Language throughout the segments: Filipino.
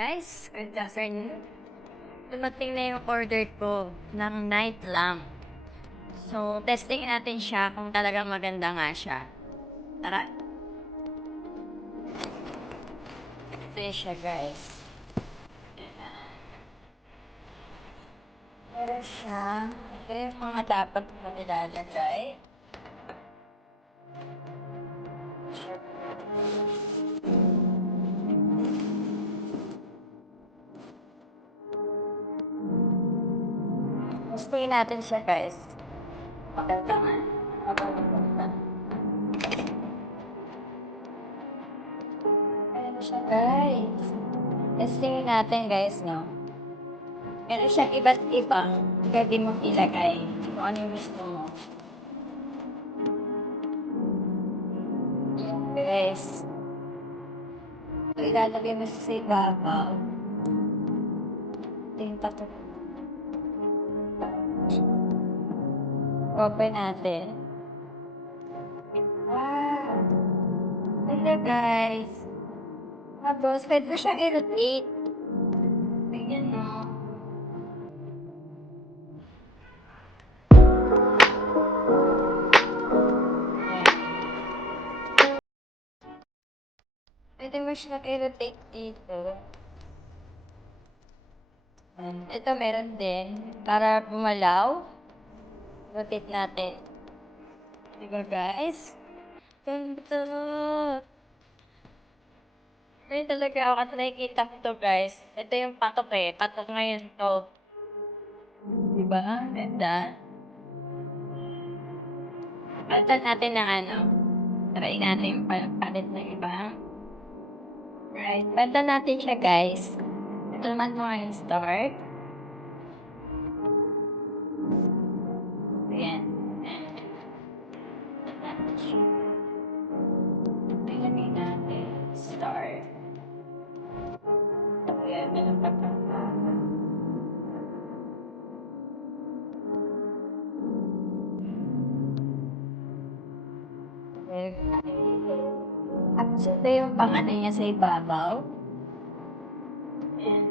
Guys, good afternoon. Dumating na yung order ko ng night lamp. So, testing natin siya kung talagang maganda nga siya. Tara. Ito yun siya, guys. Meron siya. Ito yung mga dapat na nilalagay. Testing natin siya, guys. Maganda nga. Ayan siya, guys. Testing natin, guys, no? Meron siyang iba't ibang pwede mong ilagay kung ano yung gusto mo. Guys, ito ilalagay mo sa ibabaw. Ito yung patok. Open natin. Wow! Ganda, guys. Tapos, pwede mo siyang i-rotate. Tingnan mo. Pwede mo siyang i-rotate dito. Ito meron din. Para bumalaw. Rotate natin. Diba, guys? Ganda. Ngayon talaga ako at nakikita ko to, guys. Ito yung patok eh. Patok ngayon to. Diba? Ganda. Palitan natin ng ano. Try natin yung palit ng iba. Right. Palitan natin siya, guys. Ito naman mo yung start. Ayan. Tingnan natin. Start. Ayan. At ito yung pang-ano niya sa ibabaw. Ayan.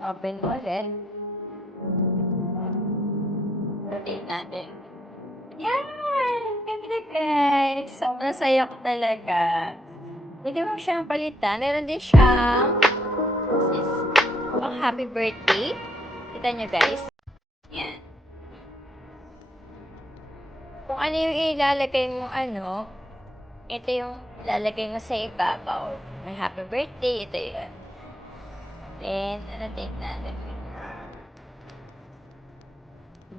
Open mo ulit. Rotate natin. Yan! Ganda, guys! Sobrang saya ko talaga. Pwede mo siyang palitan. Meron din siyang pang happy birthday. Kita nyo, guys. Yan. Kung ano yung ilalagay mo, ito yung ilalagay mo sa ibabaw. May happy birthday, ito yun. Then, rotate natin.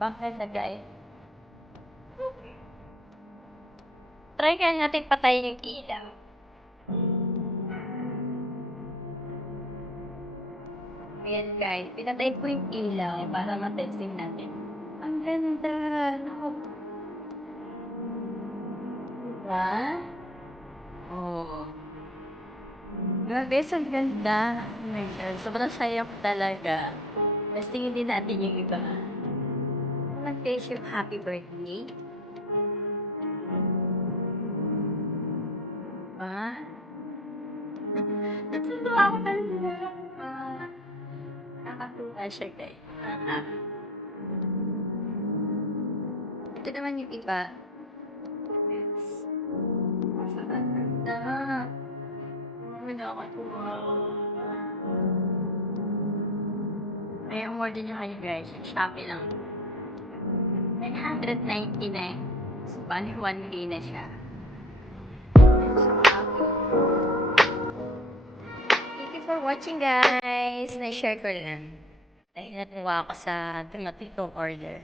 Bakit na, guys? Try kaya natin patayin yung ilaw. Ayan, guys. Pinatay ko yung ilaw para matesting natin. Ang ganda! Diba? Oo. Grabe, ang ganda. Oh my God. Sobrang saya ko talaga. Testingin din natin yung iba. Mag-taste yung happy birthday. Natutuwa ako talaga. Nakatuwa siya, guys. Ito naman yung iba. Yes. Ang ganda. Nakakatuwa. May umorder nyo kayo, guys. Shopee lang. 999. So, bali 1K na siya. Thank you for watching, guys. Na-share ko lang. Dahil natuwa ako sa dumating kong order.